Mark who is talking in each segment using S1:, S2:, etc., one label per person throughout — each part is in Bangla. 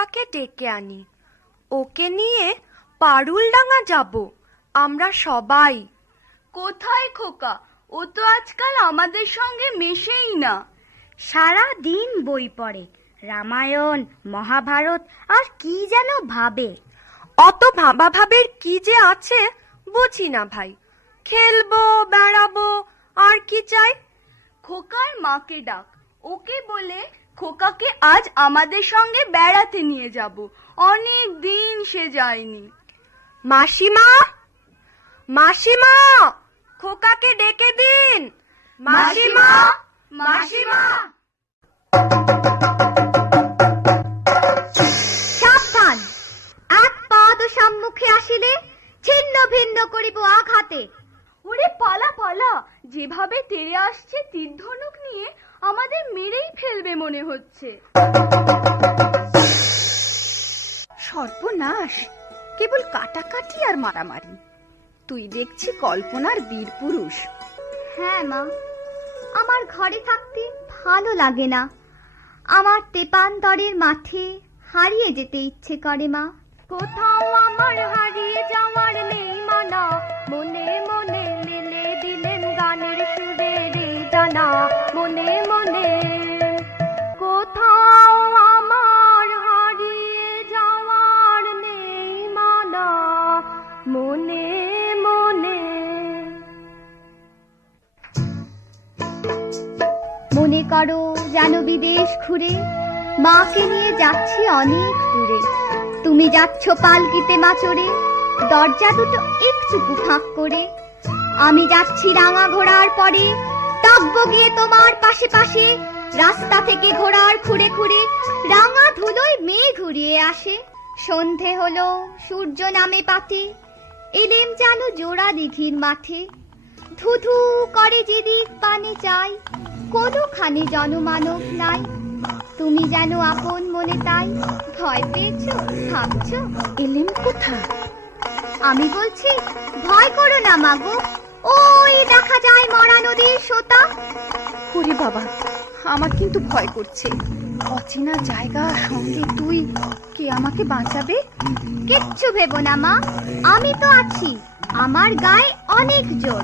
S1: খোকাকে ডেকে আনি। ওকে নিয়ে পারুলডাঙ্গা যাব। আমরা সবাই।
S2: কোথায় খোকা? ও তো আজকাল আমাদের সঙ্গে মেশেই না।
S3: সারা দিন বই পড়ে। রামায়ণ মহাভারত আর কি যেন ভাবে।
S1: অত ভাবা ভাবের কি যে আছে বুঝি না ভাই। খেলব বেড়াবো আর কি চাই?
S2: খোকার মাকে ডাক। ওকে বলে খোকাকে আজ আমাদের সঙ্গে বেড়াতে নিয়ে যাব। অনেক দিন সে যায়নি।
S1: মাসিমা? মাসিমা! খোকাকে ডেকে দিন! মাসিমা!
S2: মাসিমা!
S3: সাবধান! এক পাদ সম্মুখে আসিলে ছিন্ন ভিন্ন করিব আঘাতে।
S2: ওরে পালা পালা! যেভাবে তেরে আসছে তীর ধনুক নিয়ে আমাদের মেরেই ফেলবে মনে হচ্ছে।
S4: সর্বনাশ, কেবল কাটাকাটি আর মারামারি। তুই দেখছি কল্পনার বীর পুরুষ।
S3: হ্যাঁ মা, আমার ঘরে থাকতে ভালো লাগে না। আমার তেপান্তরের মাঠে হারিয়ে যেতে ইচ্ছে করে মা। কোথাও আমার হারিয়ে যাওয়ার নেই। ঘুরে। মাকে নিয়ে যাচ্ছি অনেক দূরে। তুমি যাচ্ছ পালকিতে মাচড়ে দরজা দুটো একটুকু ফাঁক করে। আমি যাচ্ছি রাঙা ঘোড়ার পরে। ডাকব গিয়ে তোমার পাশে পাশে। রাস্তা থেকে ঘোড়ার খুঁড়ে খুঁড়ে রাঙা ধুলোয় মেয়ে ঘুরিয়ে আসে। সন্ধে হলো, সূর্য নামে পাতে। এলেম যেন জোড়া দিঘির মাঠে। ধুধু করে যেদিক পানে চাই কোনোখানে জনমানব নাই। তুমি যেন আপন মনে তাই? ভয় পেয়েছ ভাবছ?
S4: এলেম কোথা?
S3: আমি বলছি ভয় করো না মাগো ওই দেখা যায় মরা নদীর সোতা।
S4: ওরে বাবা আমার কিন্তু ভয় করছে। অচেনা জায়গা সঙ্গে তুই কে আমাকে বাঁচাবে?
S3: কিচ্ছু ভেবো না মা আমি তো আছি। আমার গায়ে অনেক জোর।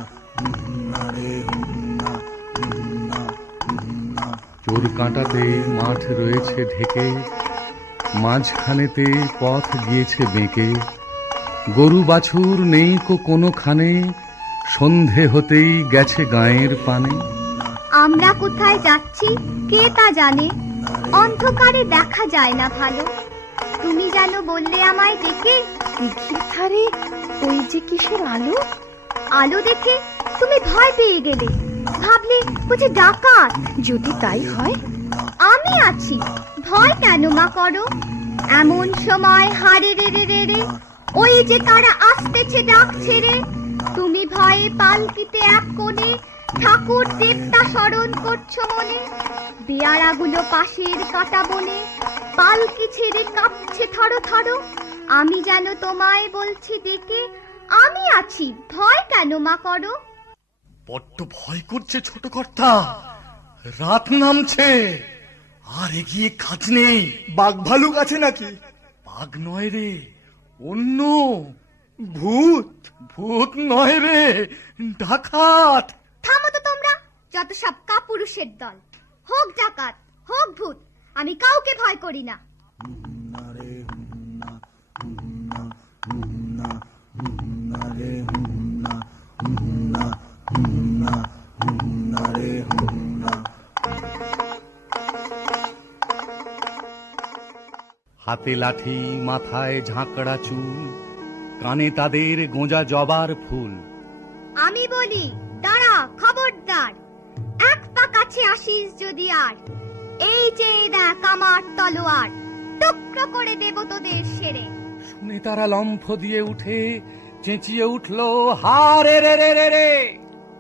S5: চোর কাঁটাতে মাঠ রয়েছে ঢেকে, মাঝখানেতে পথ গিয়েছে বেঁকে। গরু বাছুর নেই কো কোনোখানে, সন্ধে হতেই গেছে গায়ের পানে।
S3: আমরা কোথায় যাচ্ছি, কে তা জানে? অন্ধকারে দেখা যায় না ভালো। তুমি যেন বললে আমায় ডেকে
S4: ওই যে কিসের আলো?
S3: আলো দেখে তুমি ভয় পেয়ে গেলে। ভাবলে বুঝি ডাকাত।
S4: যদি তাই হয়,
S3: আমি আছি। ভয় কেন মা করো? এমন সময় হারে রে রে রে রে, ওই যে কারা আসতেছে ডাক ছেড়ে তুমি ভয়ে পালকিতে এক কোণে ঠাকুর দেবতা স্মরণ করছ মনে। বেয়ারাগুলো পাশের কাটা বনে, পালকি ছেড়ে কাঁপছে থরো থরো। আমি যেন তোমায় বলছি ডেকে আমি আছি। ভয় কেন মা করো?
S6: বড্ড ভয় করছে ছোট কর্তা রাত নামছে। আর এগিয়ে কাজ নেই।
S7: বাঘ ভালুক আছে নাকি?
S6: বাঘ নয় রে অন্য।
S7: ভূত।
S6: ভূত নয় রে ডাকাত।
S3: থামো তো তোমরা। যত সব কাপুরুষের দল। হোক ডাকাত হোক ভূত আমি কাউকে ভয় করি না।
S5: হাতে লাঠি মাথায় ঝাঁকড়া চুল কানে তাদের গোঁজা জবার ফুল।
S3: আমি বলি দাঁড়া খবরদার। এক পা কাছে আসিস যদি আর। এই যে দেখ আমার তলোয়ার টুকরো করে দেব তোদের সেরে।
S5: শুনে তারা লম্ফ দিয়ে উঠে চেঁচিয়ে উঠল হারে রে রে রে রে!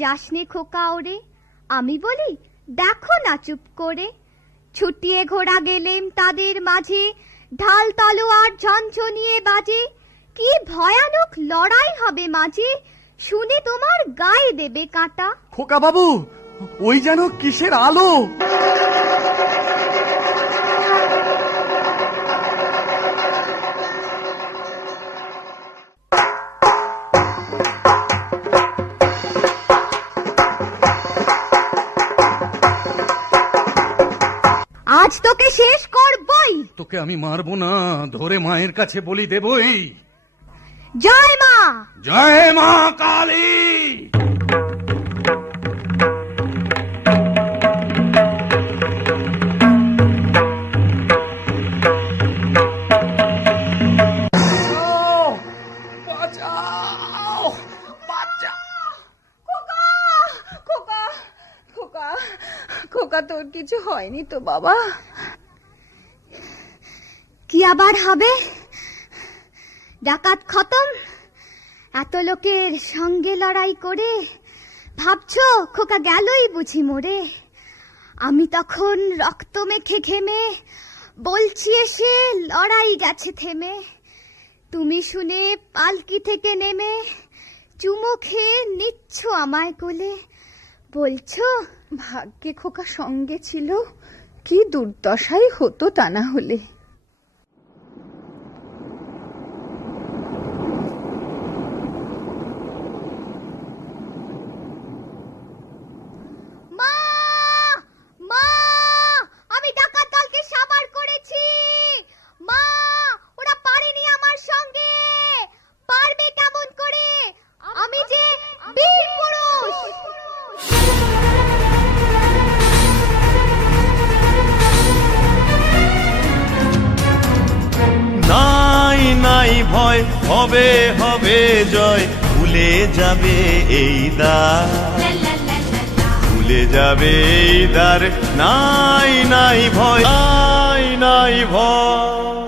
S3: যাসনে খোকা ওরে, আমি বলি, দেখো না চুপ করে। ছুটিয়ে ঘোড়া গেলেম তাদের মাঝে, ঢাল তলোয়ার ঝনঝনিয়ে বাজে। কি ভয়ানক লড়াই হবে মাঝে, শুনে তোমার গায়ে দেবে কাঁটা।
S6: খোকা বাবু, ওই যেন কিসের আলো?
S3: তোকে শেষ করবই।
S5: তোকে আমি মারবো না ধরে মায়ের কাছে বলি দেবই।
S3: জয় মা।
S5: জয় মা কালী।
S4: খোকা তোর কিছু হয়নি তো, বাবা।
S3: কি আবার হবে? ডাকাত খতম? এত লোকের সঙ্গে লড়াই করে ভাবছ খোকা গেলই বুঝি মোরে? আমি তখন রক্ত মেখে ঘেমে বলছি এসে লড়াই গেছে থেমে। তুমি শুনে পালকি থেকে নেমে চুমো খেয়ে নিচ্ছ আমায় কোলে। বলছো
S4: ভাগ্যে খোকা সঙ্গে ছিল কি দুর্দশাই হতো তা না হলে।
S8: হবে হবে, জয়। ভুলে যাবে এই দার ভুলে যাবে এই দার নাই নাই ভয়, নাই নাই ভয়।